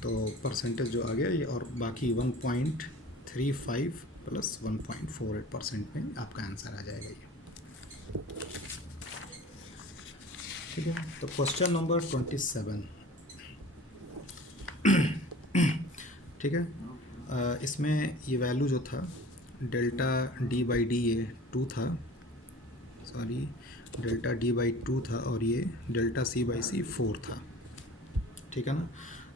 तो परसेंटेज जो आ गया ये, और बाकी 1.35 प्लस 1.48% में आपका आंसर आ जाएगा ये। ठीक है। तो क्वेश्चन नंबर 27। ठीक है। इसमें ये वैल्यू जो था डेल्टा डी बाई डी, ये 2 था, सॉरी डेल्टा डी बाई 2 था, और ये डेल्टा सी बाई सी 4 था। ठीक है ना।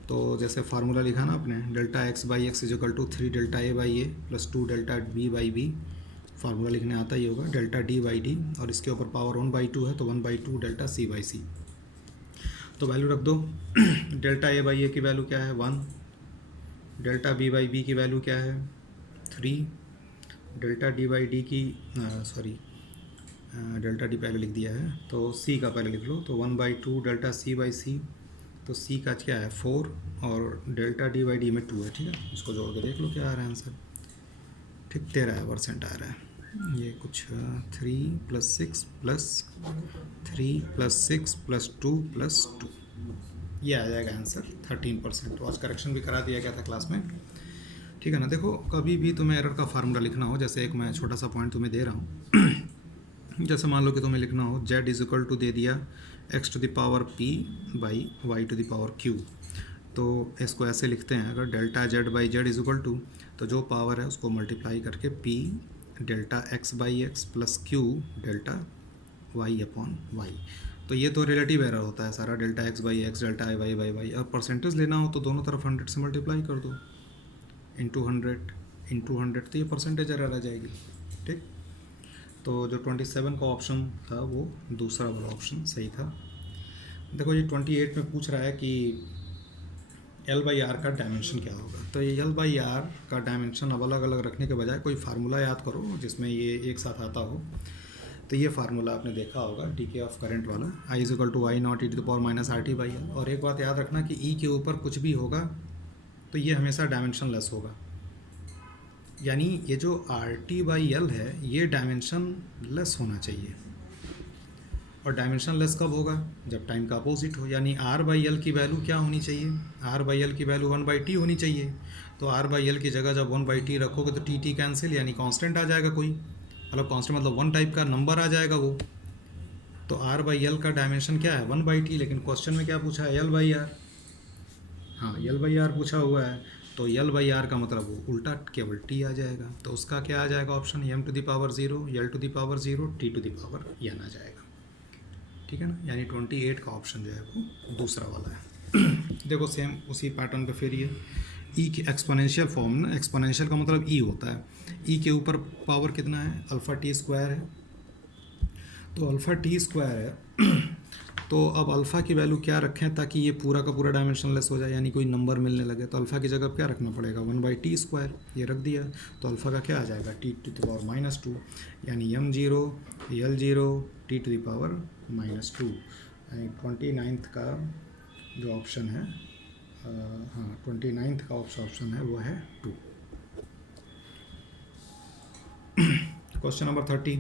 तो जैसे फार्मूला लिखा ना आपने, delta X by X is equal to 3 delta A by A plus 2 delta B by B. Formula लिखने आता ही होगा, डेल्टा डी बाई डी, और इसके ऊपर पावर 1/2 है, तो 1/2 डेल्टा सी बाई सी। तो वैल्यू रख दो। डेल्टा ए बाई ए की वैल्यू क्या है, 1। डेल्टा बी बाई बी की वैल्यू क्या है, 3। डेल्टा डी बाई डी की, सॉरी डेल्टा डी पहले लिख दिया है, तो सी का पहले लिख लो। तो 1/2 डेल्टा सी बाई सी, तो सी का क्या है 4, और डेल्टा डी बाई डी में 2 है। ठीक है। इसको जोड़ के देख लो क्या आ रहा है आंसर। ठीक, 13% आ रहा है ये कुछ। 3 + 6 + 3 + 6 + 2 + 2, ये आ जाएगा आंसर 13%। तो आज करेक्शन भी करा दिया गया था क्लास में। ठीक है ना। देखो कभी भी तुम्हें एरर का फार्मूला लिखना हो, जैसे एक मैं छोटा सा पॉइंट तुम्हें दे रहा हूँ। जैसे मान लो कि तुम्हें लिखना हो z इज इक्वल टू दे दिया x⁻p बाई y⁻q। तो इसको ऐसे लिखते हैं, अगर delta z by Z is equal to, तो जो पावर है उसको मल्टीप्लाई करके p delta x by X plus q delta y upon y। तो ये तो रिलेटिव एरर होता है सारा, delta x by X delta y by y। अब परसेंटेज लेना हो तो दोनों तरफ 100 से मल्टीप्लाई कर दो, इंटू 100, तो ये परसेंटेज एरर आ जाएगी। ठीक। तो जो 27 का ऑप्शन था वो दूसरा वाला ऑप्शन सही था। देखो ये 28 में पूछ रहा है कि एल बाई आर का डायमेंशन क्या होगा। तो ये एल बाई आर का डायमेंशन अब अलग अलग रखने के बजाय कोई फार्मूला याद करो जिसमें ये एक साथ आता हो। तो ये फार्मूला आपने देखा होगा डीके ऑफ करंट वाला, I is equal to I naught E to the power minus R T by L. और एक बात याद रखना कि ई के ऊपर कुछ भी होगा तो ये हमेशा डायमेंशन लेस होगा, यानी ये जो आर टी बाई एल है ये डायमेंशन लेस होना चाहिए। और डायमेंशन लेस कब होगा? जब टाइम का अपोजिट हो, यानी आर बाई एल की वैल्यू क्या होनी चाहिए? आर बाई एल की वैल्यू 1/t होनी चाहिए। तो आर बाई एल की जगह जब 1/t रखोगे तो टी टी कैंसिल, यानी कांस्टेंट आ जाएगा कोई, मतलब कांस्टेंट मतलब वन टाइप का नंबर आ जाएगा वो। तो आर बाई एल का डायमेंशन क्या है? 1/t। लेकिन क्वेश्चन में क्या पूछा है? L by R. हाँ, एल बाई आर पूछा हुआ है, तो एल बाई आर का मतलब वो उल्टा केवल टी आ जाएगा। तो उसका क्या आ जाएगा option? M to the power 0, L to the power 0, T to the power N आ जाएगा। ठीक है ना, यानी 28 का ऑप्शन जो है वो दूसरा वाला है। देखो सेम उसी पैटर्न पे फिर ये ई की एक्सपोनेंशियल फॉर्म ना, एक्सपोनेंशियल का मतलब ई होता है। ई के ऊपर पावर कितना है? अल्फ़ा टी स्क्वायर है। तो अल्फ़ा टी स्क्वायर है तो अब अल्फ़ा की वैल्यू क्या रखें ताकि ये पूरा का पूरा डायमेंशन लेस हो जाए, यानी कोई नंबर मिलने लगे। तो अल्फ़ा की जगह क्या रखना पड़ेगा? 1/t स्क्वायर, ये रख दिया। तो अल्फ़ा का क्या आ जाएगा? टी टू द पावर -2, यानी m0 l0 T to the power -2। यानी 29th का जो ऑप्शन है, हाँ 29th का ऑप्शन है वो है 2। Question number 30,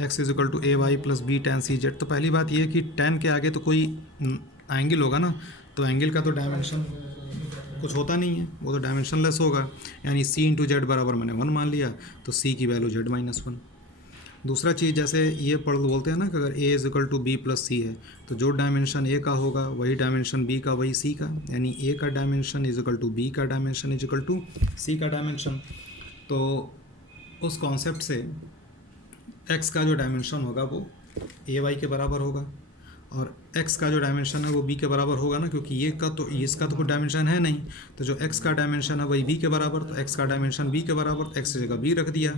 x is equal to A Y plus B ten C Z. तो पहली बात ये है कि टेन के आगे तो कोई एंगल होगा ना, तो एंगल का तो डायमेंशन कुछ होता नहीं है, वो तो डायमेंशन लेस होगा। यानी c इंटू जेड बराबर मैंने 1 मान लिया, तो c की वैल्यू z-1। दूसरा चीज़, जैसे ये बोलते हैं ना कि अगर a is equal to B plus C है, तो जो डायमेंशन a का होगा वही डायमेंशन b का वही c का, यानी a का dimension is equal to b का dimension is equal to c का डायमेंशन। तो उस कॉन्सेप्ट से x का जो डायमेंशन होगा वो ए वाई के बराबर होगा, और x का जो डायमेंशन है वो b के बराबर होगा ना, क्योंकि ये का तो इसका तो कोई डायमेंशन है नहीं। तो जो x का डायमेंशन है वही b के बराबर, तो x का डायमेंशन b के बराबर, तो x की जगह b रख दिया,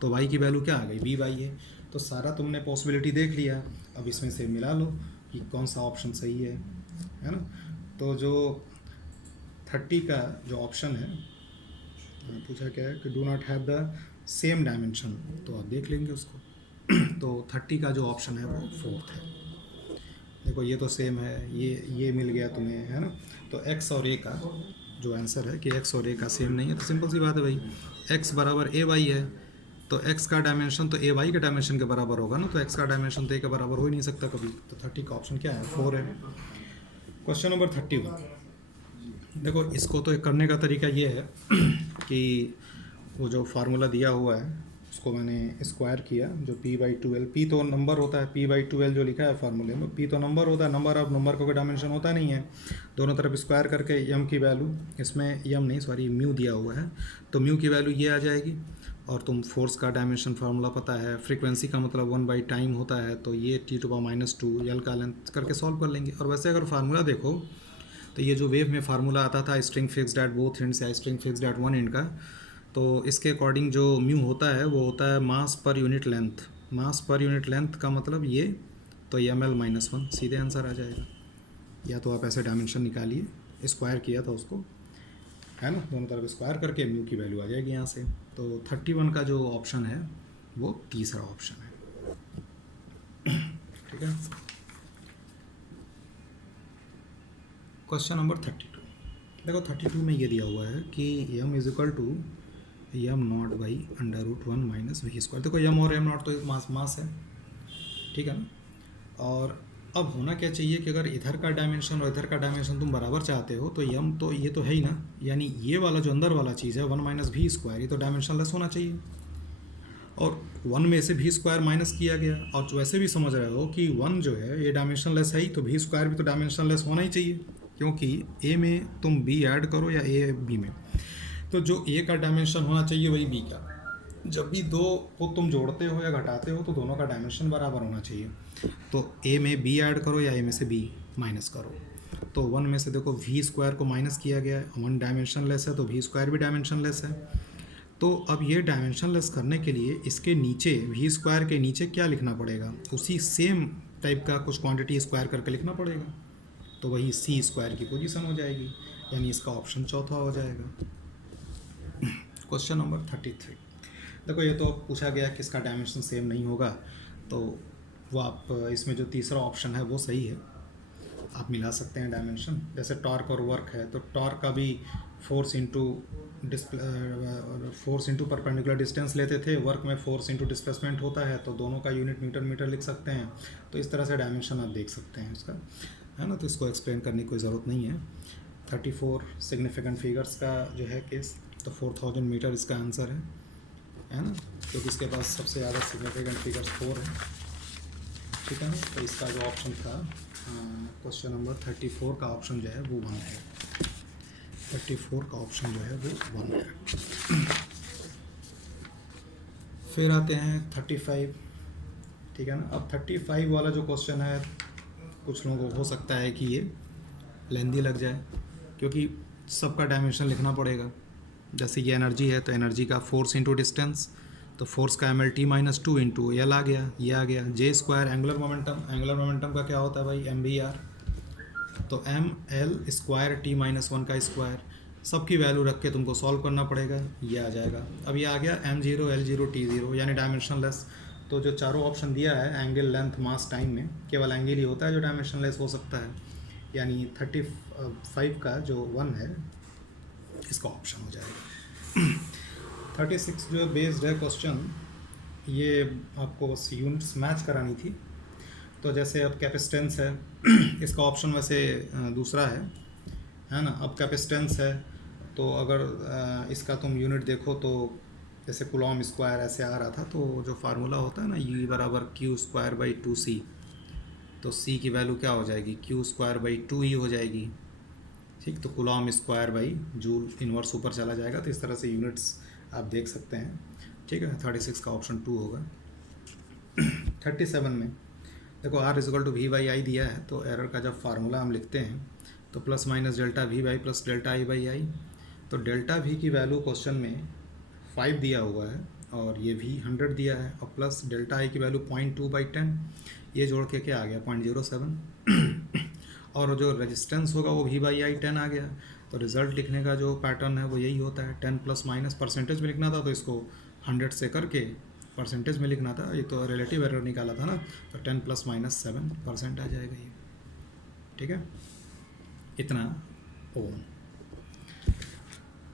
तो y की वैल्यू क्या आ गई? b वाई है। तो सारा तुमने पॉसिबिलिटी देख लिया, अब इसमें से मिला लो कि कौन सा ऑप्शन सही है ना। तो जो 30 का जो ऑप्शन है, पूछा क्या है कि do not have the same dimension, तो आप देख लेंगे उसको। तो 30 का जो ऑप्शन है वो 4th है। देखो ये तो सेम है, ये मिल गया तुम्हें, है ना। तो x और a का जो आंसर है कि x और a का सेम नहीं है, तो सिंपल सी बात है भाई, x बराबर ए वाई है, तो x का डायमेंशन तो ए वाई के डायमेंशन के बराबर होगा ना, तो x का डायमेंशन तो a के बराबर हो ही नहीं सकता कभी। तो 30 का ऑप्शन क्या है? 4 है। क्वेश्चन नंबर 31, देखो इसको तो करने का तरीका ये है कि वो जो फार्मूला दिया हुआ है उसको मैंने स्क्वायर किया, जो p/2l, p तो नंबर होता है, p/2l जो लिखा है फार्मूले में, p तो नंबर होता है, नंबर ऑफ नंबर का कोई डायमेंशन होता नहीं है। दोनों तरफ स्क्वायर करके m की वैल्यू, इसमें m नहीं सॉरी म्यू दिया हुआ है, तो म्यू की वैल्यू ये आ जाएगी। और तुम फोर्स का डायमेंशन फार्मूला पता है, फ्रीक्वेंसी का मतलब 1/टाइम होता है, तो ये t⁻², l का लेंथ करके सॉल्व कर लेंगे। और वैसे अगर फार्मूला देखो तो ये जो वेव में फार्मूला आता था string fixed at both ends या string fixed at one end का, तो इसके अकॉर्डिंग जो म्यू होता है वो होता है मास पर यूनिट लेंथ। मास पर यूनिट लेंथ का मतलब ये, तो ml-1 सीधे आंसर आ जाएगा। या तो आप ऐसे डायमेंशन निकालिए, स्क्वायर किया था उसको, है ना, दोनों तरफ स्क्वायर करके म्यू की वैल्यू आ जाएगी यहाँ से। तो 31 का जो ऑप्शन है वो तीसरा ऑप्शन है। ठीक है। क्वेश्चन नंबर 32, देखो 32 में ये दिया हुआ है कि m is equal to m0/√1 - v²। देखो m और m0 तो मास है, ठीक है ना। और अब होना क्या चाहिए कि अगर इधर का डायमेंशन और इधर का डायमेंशन तुम बराबर चाहते हो, तो m तो ये तो है ही ना, यानी ये वाला जो अंदर वाला चीज़ है 1 - v², ये तो डायमेंशन लेस होना चाहिए। और 1 में से v² माइनस किया गया, और वैसे भी समझ रहे हो कि 1 जो है ये डायमेंशन लेस है ही, तो v² भी तो डायमेंशन लेस होना ही चाहिए, क्योंकि a में तुम b ऐड करो या a b में, तो जो a का डायमेंशन होना चाहिए वही b का। जब भी दो को तुम जोड़ते हो या घटाते हो तो दोनों का डायमेंशन बराबर होना चाहिए। तो a में b ऐड करो या a में से b माइनस करो। तो 1 में से देखो v² को माइनस किया गया है, 1 डायमेंशन लेस है तो v² भी डायमेंशन लेस है। तो अब ये डायमेंशनलेस करने के लिए इसके नीचे वी स्क्वायर के नीचे क्या लिखना पड़ेगा, उसी सेम टाइप का कुछ क्वांटिटी स्क्वायर करके लिखना पड़ेगा, तो वही सी स्क्वायर की पोजीशन हो जाएगी, यानी इसका ऑप्शन चौथा हो जाएगा। Question number 33। देखो ये तो पूछा गया कि इसका डायमेंशन सेम नहीं होगा, तो वो आप इसमें जो तीसरा ऑप्शन है वो सही है, आप मिला सकते हैं डायमेंशन। जैसे टॉर्क और वर्क है, तो टॉर्क का भी फोर्स इंटू परपेंडिकुलर डिस्टेंस लेते थे, वर्क में फोर्स इंटू डिस्प्लेसमेंट होता है, तो दोनों का यूनिट मीटर मीटर लिख सकते हैं। तो इस तरह से डायमेंशन आप देख सकते हैं इसका, है ना। तो इसको एक्सप्लेन करने की कोई ज़रूरत नहीं है। 34 सिग्निफिकेंट फिगर्स का जो है केस, तो 4000 मीटर इसका आंसर है ना, क्योंकि इसके पास सबसे ज़्यादा सिग्निफिकेंट फिगर्स 4 है, ठीक है ना। तो इसका जो ऑप्शन था क्वेश्चन नंबर 34 का ऑप्शन जो है वो 1 है। 34 का ऑप्शन जो है वो 1 है। फिर आते हैं 35, ठीक है ना। अब 35 वाला जो क्वेश्चन है, कुछ लोगों को हो सकता है कि ये लेंदी लग जाए, क्योंकि सबका डायमेंशन लिखना पड़ेगा। जैसे ये एनर्जी है, तो एनर्जी का फोर्स इंटू डिस्टेंस, तो फोर्स का ML_T-2 इंटू एल आ गया, ये आ गया। जे स्क्वायर एंगुलर मोमेंटम का क्या होता है भाई, MVR, तो ML²T-1 का स्क्वायर, सबकी वैल्यू रख के तुमको सॉल्व करना पड़ेगा, ये आ जाएगा। अब ये आ गया M0 L0 T0, यानी डायमेंशनलेस। तो जो चारों ऑप्शन दिया है एंगल, लेंथ, मास, टाइम में, केवल एंगल ही होता है जो डायमेंशनलेस हो सकता है, यानी 35 का जो 1 है इसका ऑप्शन हो जाएगा। 36 जो बेस्ड है क्वेश्चन, ये आपको बस यूनिट्स मैच करानी थी। तो जैसे अब कैपेसिटेंस है, इसका ऑप्शन वैसे दूसरा है ना। अब कैपेसिटेंस है, तो अगर इसका तुम यूनिट देखो तो जैसे कुलॉम स्क्वायर ऐसे आ रहा था, तो जो फार्मूला होता है ना, U बराबर Q²/2C, तो C की वैल्यू क्या हो जाएगी, Q²/2 ही हो जाएगी, ठीक। तो Coulomb square by joule inverse ऊपर चला जाएगा। तो इस तरह से यूनिट्स आप देख सकते हैं, ठीक है। 36 का ऑप्शन 2 होगा। 37 में देखो R=V/I दिया है, तो एरर का जब फार्मूला हम लिखते हैं तो plus minus delta V/I plus delta I/I, तो डेल्टा V की वैल्यू क्वेश्चन में 5 दिया हुआ है, और ये V 100 दिया है, और प्लस डेल्टा I की वैल्यू 0.2/10, ये जोड़ के क्या आ गया 0.07, और जो रेजिस्टेंस होगा वो V/I 10 आ गया। तो रिज़ल्ट लिखने का जो पैटर्न है वो यही होता है, 10 प्लस माइनस परसेंटेज में लिखना था, तो इसको 100 से करके परसेंटेज में लिखना था, ये तो रिलेटिव एरर निकाला था ना, तो 10 प्लस माइनस 7% आ जाएगा ये, ठीक है। इतना ओम।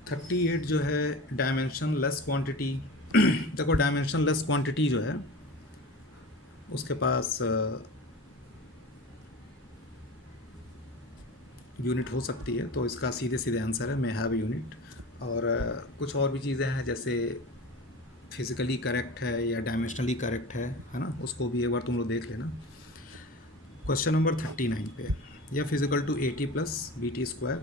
38 जो है डायमेंशन लेस क्वांटिटी। देखो डायमेंशन लेस क्वांटिटी जो है उसके पास यूनिट हो सकती है, तो इसका सीधे सीधे आंसर है मैं हैव यूनिट। और कुछ और भी चीज़ें हैं, जैसे फिज़िकली करेक्ट है या डायमेंशनली करेक्ट है ना, उसको भी एक बार तुम लोग देख लेना। क्वेश्चन नंबर 39 पे, या physical to AT plus BT²।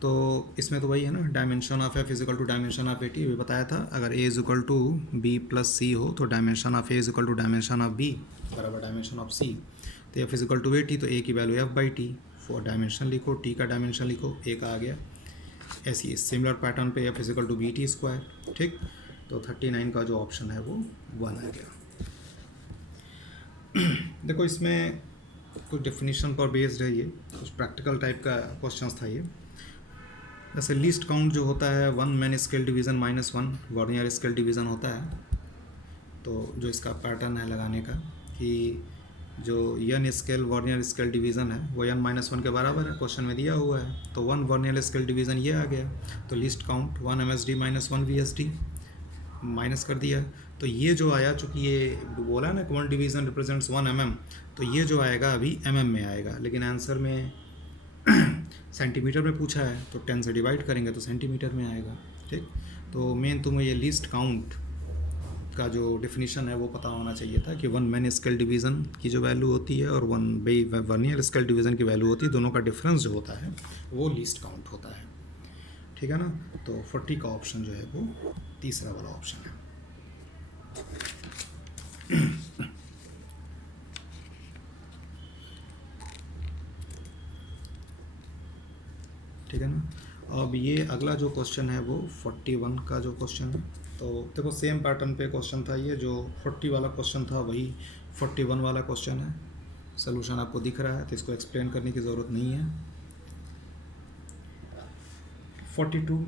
तो इसमें तो वही है ना, डायमेंशन ऑफ है physical to dimension of AT, भी बताया था। अगर A=B प्लस C हो, तो dimension of A = dimension of B बराबर डायमेंशन ऑफ C। तो या फिजिकल टू AT, तो A की वैल्यू F/T, फॉर डायमेंशन लिखो, T का डायमेंशन लिखो, A का आ गया। ऐसी सिमिलर पैटर्न पे या फिजिकल टू BT², ठीक। तो 39 का जो ऑप्शन है वो 1 आ गया। देखो इसमें कुछ डेफिनेशन पर बेस्ड है, ये कुछ प्रैक्टिकल टाइप का क्वेश्चन था ये। जैसे लीस्ट काउंट जो होता है 1 main scale division -1 vernier scale division होता है। तो जो इसका पैटर्न है लगाने का, कि जो n scale vernier scale division है वो n-1 के बराबर है, क्वेश्चन में दिया हुआ है। तो 1 वर्नियर स्केल डिवीज़न ये आ गया, तो list count 1 MSD -1 VSD minus कर दिया। तो ये जो आया, चूँकि ये बोला ना 1 डिवीज़न रिप्रेजेंट्स 1 mm, तो ये जो आएगा अभी mm में आएगा, लेकिन आंसर में सेंटीमीटर में पूछा है, तो 10 से डिवाइड करेंगे तो सेंटीमीटर में आएगा, ठीक। तो मेन तुम्हें ये लिस्ट काउंट का जो डेफिनेशन है वो पता होना चाहिए था, कि 1 मैन स्केल डिवीज़न की जो वैल्यू होती है और 1 वर्नियर स्केल डिवीज़न की वैल्यू होती है, दोनों का डिफरेंस जो होता है वो लिस्ट काउंट होता है, ठीक है ना। तो 40 का ऑप्शन जो है वो तीसरा वाला ऑप्शन है। ठीक है ना। अब ये अगला जो क्वेश्चन है वो 41 का जो क्वेश्चन है, तो देखो सेम पैटर्न पे क्वेश्चन था, ये जो 40 वाला क्वेश्चन था वही 41 वाला क्वेश्चन है। सोल्यूशन आपको दिख रहा है तो इसको एक्सप्लेन करने की ज़रूरत नहीं है। 42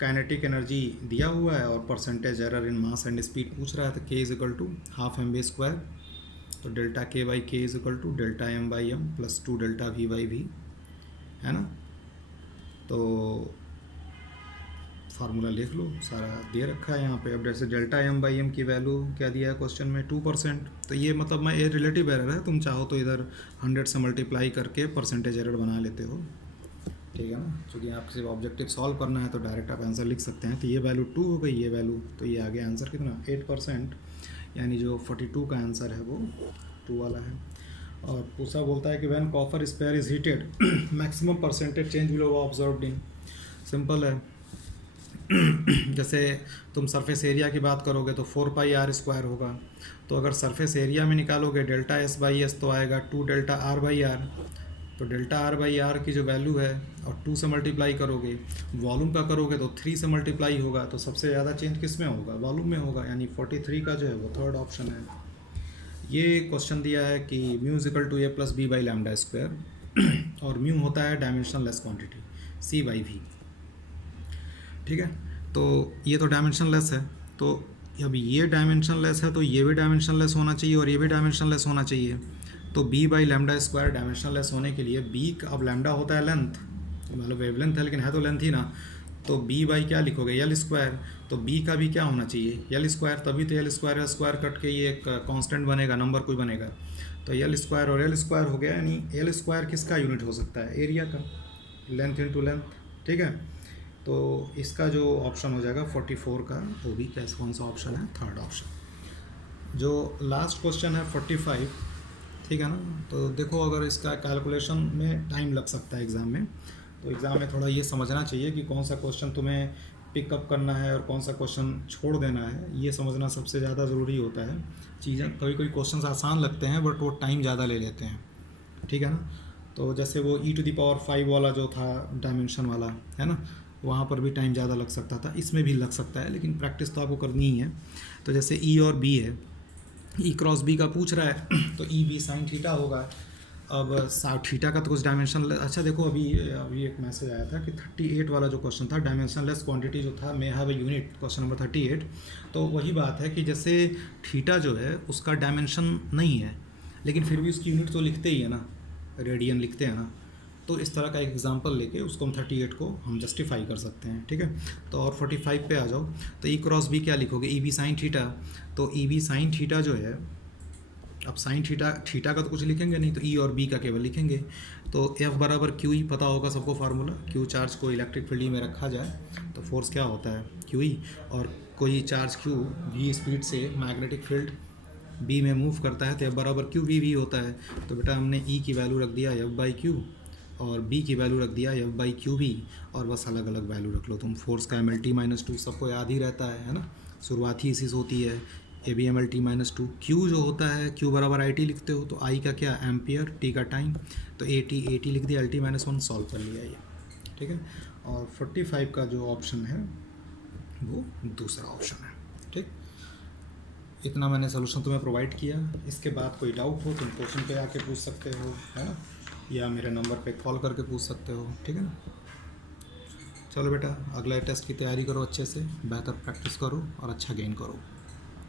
काइनेटिक एनर्जी दिया हुआ है और percentage error in mass and speed पूछ रहा है, तो k is equal to half M B square, तो delta k by K is equal to delta m by M plus 2 delta v by V, है ना। तो फार्मूला लिख लो, सारा दे रखा है यहाँ पे। अब जैसे डेल्टा m बाई एम की वैल्यू क्या दिया है क्वेश्चन में 2%, तो ये मतलब मैं ये रिलेटिव एरर है, तुम चाहो तो इधर 100 से मल्टीप्लाई करके परसेंटेज एरर बना लेते हो, ठीक है ना। क्योंकि आपको सिर्फ ऑब्जेक्टिव सॉल्व करना है तो डायरेक्ट आप आंसर लिख सकते हैं। तो ये वैल्यू 2 हो गई, ये वैल्यू, तो ये आगे आंसर कितना 8%, यानी जो 42 का आंसर है वो 2 वाला है। और पूछा बोलता है कि when copper spare is heated maximum percentage change will observed in. Simple है जैसे तुम सरफेस एरिया की बात करोगे तो 4 पाई आर स्क्वायर होगा, तो अगर सरफेस एरिया में निकालोगे डेल्टा एस बाई एस तो आएगा 2 डेल्टा आर बाई आर, तो डेल्टा आर बाई आर की जो वैल्यू है और 2 से मल्टीप्लाई करोगे, वॉल्यूम का करोगे तो 3 से मल्टीप्लाई होगा, तो सबसे ज़्यादा चेंज किस में होगा, वॉल्यूम में होगा, यानी 43 का जो है वो थर्ड ऑप्शन है। ये क्वेश्चन दिया है कि mu is equal to A plus B by lambda square और म्यू होता है dimensionless quantity C by V, ठीक है। तो ये तो डायमेंशन लेस है, तो अब ये डायमेंशन लेस है तो ये भी डायमेंशन लेस होना चाहिए और ये भी डायमेंशन लेस होना चाहिए। तो b by lambda square dimension less होने के लिए b का, अब लैम्डा होता है लेंथ, मतलब वेवलेंथ है लेकिन है तो लेंथ ही ना, तो b बाई क्या लिखोगे एल स्क्वायर, तो b का भी क्या होना चाहिए एल स्क्वायर, तभी तो एल स्क्वायर कट के ये एक कांस्टेंट बनेगा, नंबर कोई बनेगा, तो एल स्क्वायर और एल स्क्वायर हो गया, यानी एल स्क्वायर किसका यूनिट हो सकता है, एरिया का, लेंथ इंटू लेंथ, ठीक है। तो इसका जो ऑप्शन हो जाएगा 44 का, वो भी कैसे कौन सा ऑप्शन है, थर्ड ऑप्शन। जो लास्ट क्वेश्चन है 45, ठीक है ना। तो देखो अगर इसका कैलकुलेशन में टाइम लग सकता है एग्ज़ाम में, तो एग्ज़ाम में थोड़ा ये समझना चाहिए कि कौन सा क्वेश्चन तुम्हें पिकअप करना है और कौन सा क्वेश्चन छोड़ देना है, ये समझना सबसे ज़्यादा ज़रूरी होता है। चीज़ें कभी कभी क्वेश्चन आसान लगते हैं बट वो टाइम ज़्यादा ले लेते हैं, ठीक है ना। तो जैसे वो e⁵ वाला जो था डायमेंशन वाला, है ना, वहाँ पर भी टाइम ज़्यादा लग सकता था, इसमें भी लग सकता है, लेकिन प्रैक्टिस तो आपको करनी ही है। तो जैसे ई और बी है, ई क्रॉस बी का पूछ रहा है तो ई बी साइन थीटा होगा। अब थीटा का तो कुछ डायमेंशन, अच्छा देखो अभी एक मैसेज आया था कि 38 वाला जो क्वेश्चन था डायमेंशन लेस क्वांटिटी जो था may have a unit, question number 38, तो वही बात है कि जैसे थीटा जो है उसका डायमेंशन नहीं है लेकिन फिर भी उसकी यूनिट तो लिखते ही है ना, रेडियन लिखते हैं ना, तो इस तरह का एक एग्जांपल लेके उसको हम 38 को हम जस्टिफाई कर सकते हैं, ठीक है। तो और 45 पे आ जाओ, तो ई क्रॉस बी क्या लिखोगे, ई बी साइन थीटा, तो ई बी साइन थीटा जो है, अब साइन थीटा का तो कुछ लिखेंगे नहीं, तो ई और बी का केवल लिखेंगे। तो एफ बराबर क्यू ई पता होगा सबको फार्मूला, क्यू चार्ज को इलेक्ट्रिक फील्ड में रखा जाए तो फोर्स क्या होता है क्यू ई, और कोई चार्ज क्यू वी स्पीड से मैग्नेटिक फील्ड बी में मूव करता है तो एफ बराबर क्यू वी वी होता है। तो बेटा हमने ई की वैल्यू रख दिया एफ बाई क्यू और बी की वैल्यू रख दिया एफ बाई क्यू बी, और बस अलग अलग वैल्यू रख लो तुम। फोर्स का M L T minus two सबको याद ही रहता है ना, शुरुआत ही इसी से होती है, A B M L T minus two. Q जो होता है क्यू बराबर आई टी लिखते हो, तो आई का क्या एम्पियर, टी का टाइम, तो ए टी लिख दिया, L T minus one solve कर लिया ये, ठीक है। और 45 का जो ऑप्शन है वो दूसरा ऑप्शन है, ठीक। इतना मैंने सोल्यूशन तुम्हें प्रोवाइड किया, इसके बाद कोई डाउट हो तुम क्वेश्चन पे आके पूछ सकते हो, है ना, या मेरे नंबर पे कॉल करके पूछ सकते हो, ठीक है ना। चलो बेटा अगला टेस्ट की तैयारी करो अच्छे से, बेहतर प्रैक्टिस करो और अच्छा गेन करो।